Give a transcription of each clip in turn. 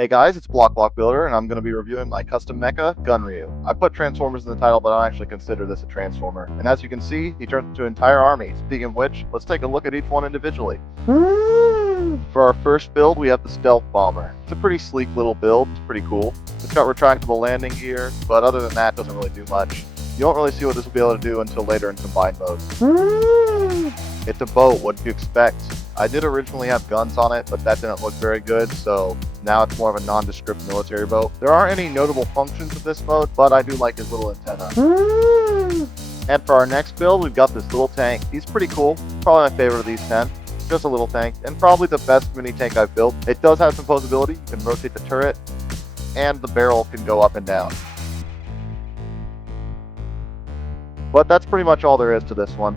Hey guys, it's Block Builder, and I'm going to be reviewing my custom mecha, Gunryu. I put Transformers in the title, but I don't actually consider this a Transformer. And as you can see, he turns into an entire army. Speaking of which, let's take a look at each one individually. For our first build, we have the Stealth Bomber. It's a pretty sleek little build, it's pretty cool. It's got retractable landing gear, but other than that, it doesn't really do much. You don't really see what this will be able to do until later in combined mode. It's a boat, what do you expect? I did originally have guns on it, but that didn't look very good, so now it's more of a nondescript military boat. There aren't any notable functions of this mode, but I do like his little antenna. And for our next build, we've got this little tank. He's pretty cool, probably my favorite of these 10. Just a little tank, and probably the best mini tank I've built. It does have some posability, you can rotate the turret, and the barrel can go up and down. But that's pretty much all there is to this one.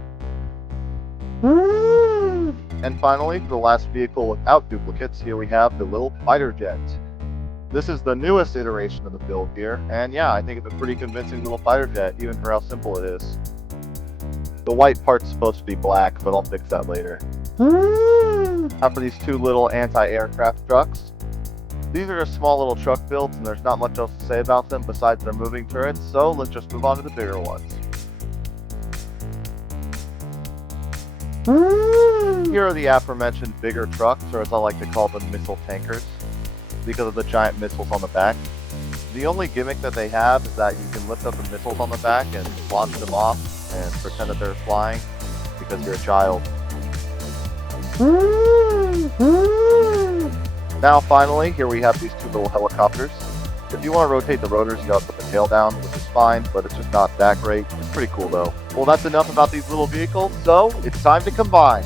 And finally, for the last vehicle without duplicates, here we have the little fighter jet. This is the newest iteration of the build here, and yeah, I think it's a pretty convincing little fighter jet, even for how simple it is. The white part's supposed to be black, but I'll fix that later. Now for these two little anti-aircraft trucks. These are just small little truck builds, and there's not much else to say about them besides their moving turrets, so let's just move on to the bigger ones. Here are the aforementioned bigger trucks, or as I like to call them, missile tankers, because of the giant missiles on the back. The only gimmick that they have is that you can lift up the missiles on the back and launch them off and pretend that they're flying, because you're a child. Now finally, here we have these two little helicopters. If you want to rotate the rotors, you gotta put the tail down, which is fine, but it's just not that great. It's pretty cool though. Well, that's enough about these little vehicles, so it's time to combine.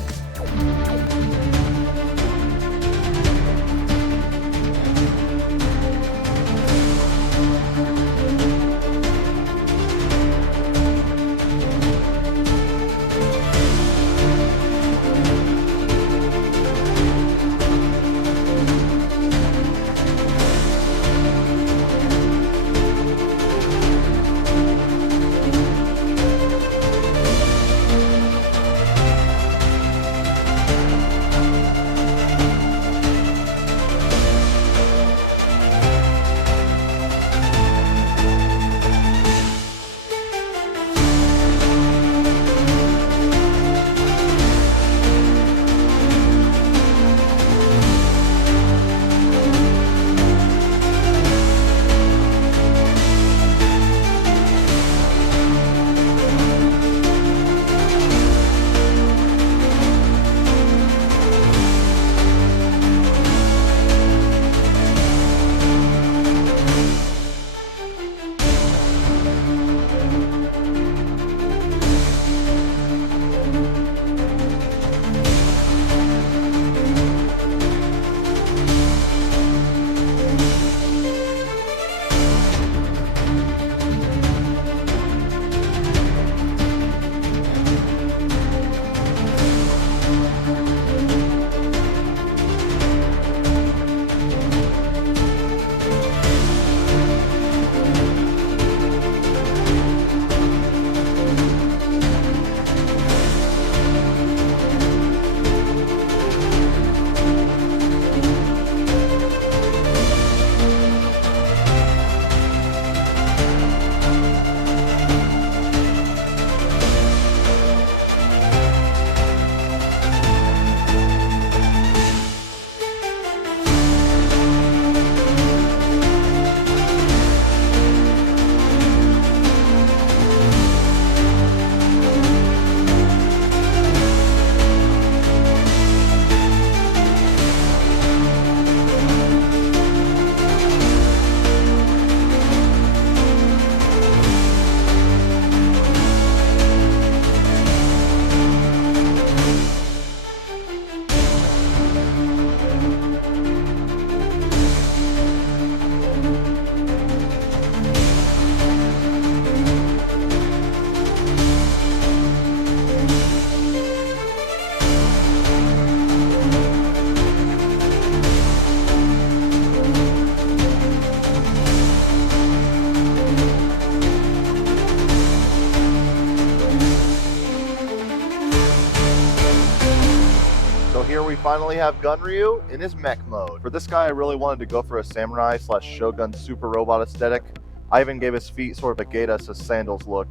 finally have Gunryu in his mech mode. For this guy, I really wanted to go for a samurai slash shogun super robot aesthetic. I even gave his feet sort of a Gaeta sandals look.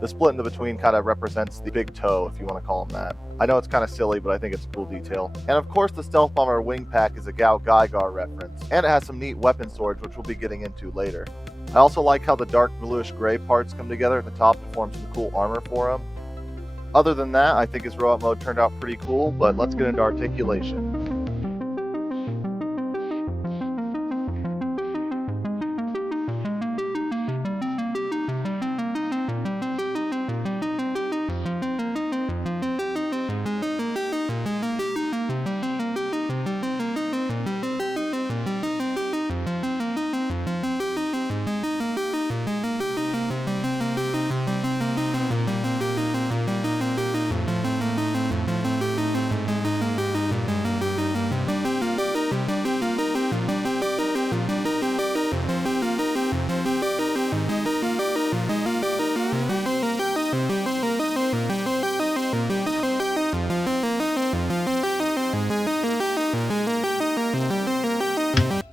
The split in the between kind of represents the big toe, if you want to call him that. I know it's kind of silly, but I think it's a cool detail. And of course, the Stealth Bomber wing pack is a Gao Gaigar reference, and it has some neat weapon storage, which we'll be getting into later. I also like how the dark bluish gray parts come together at the top to form some cool armor for him. Other than that, I think his robot mode turned out pretty cool, but let's get into articulation.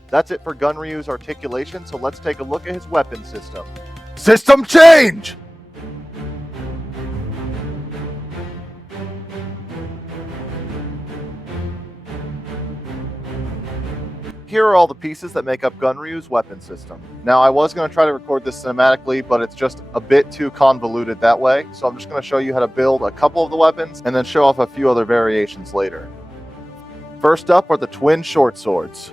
That's it for Gunryu's articulation, so let's take a look at his weapon system. System change! Here are all the pieces that make up Gunryu's weapon system. Now, I was going to try to record this cinematically, but it's just a bit too convoluted that way, so I'm just going to show you how to build a couple of the weapons, and then show off a few other variations later. First up are the twin short swords.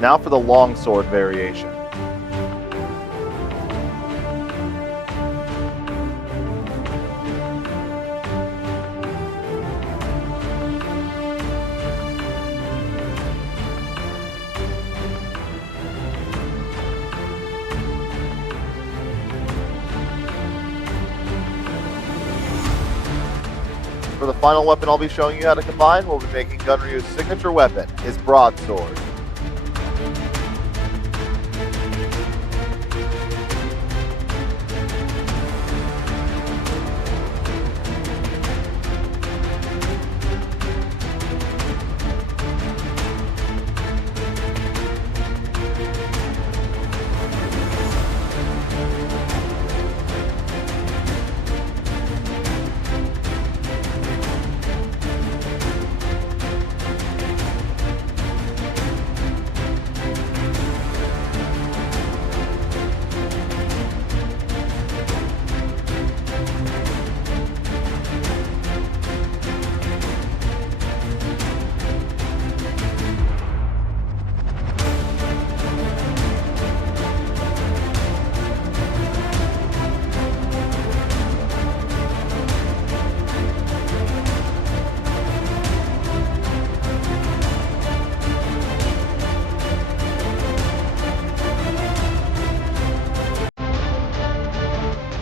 Now for the longsword variation. For the final weapon I'll be showing you how to combine, we'll be making Gunryu's signature weapon, his broadsword.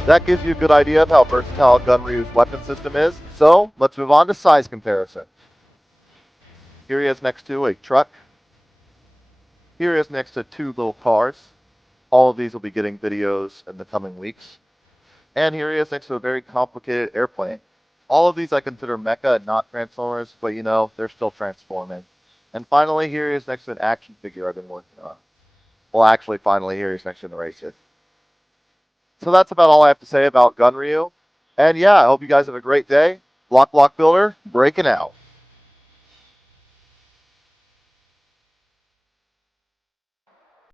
That gives you a good idea of how versatile Gunryu's weapon system is, so let's move on to size comparison. Here he is next to a truck. Here he is next to two little cars. All of these will be getting videos in the coming weeks. And here he is next to a very complicated airplane. All of these I consider mecha and not Transformers, but you know, they're still transforming. And finally, here he is next to an action figure I've been working on. Well, actually, finally, here he's next to an eraser. So that's about all I have to say about Gunryu. And yeah, I hope you guys have a great day. Block Builder, breaking out.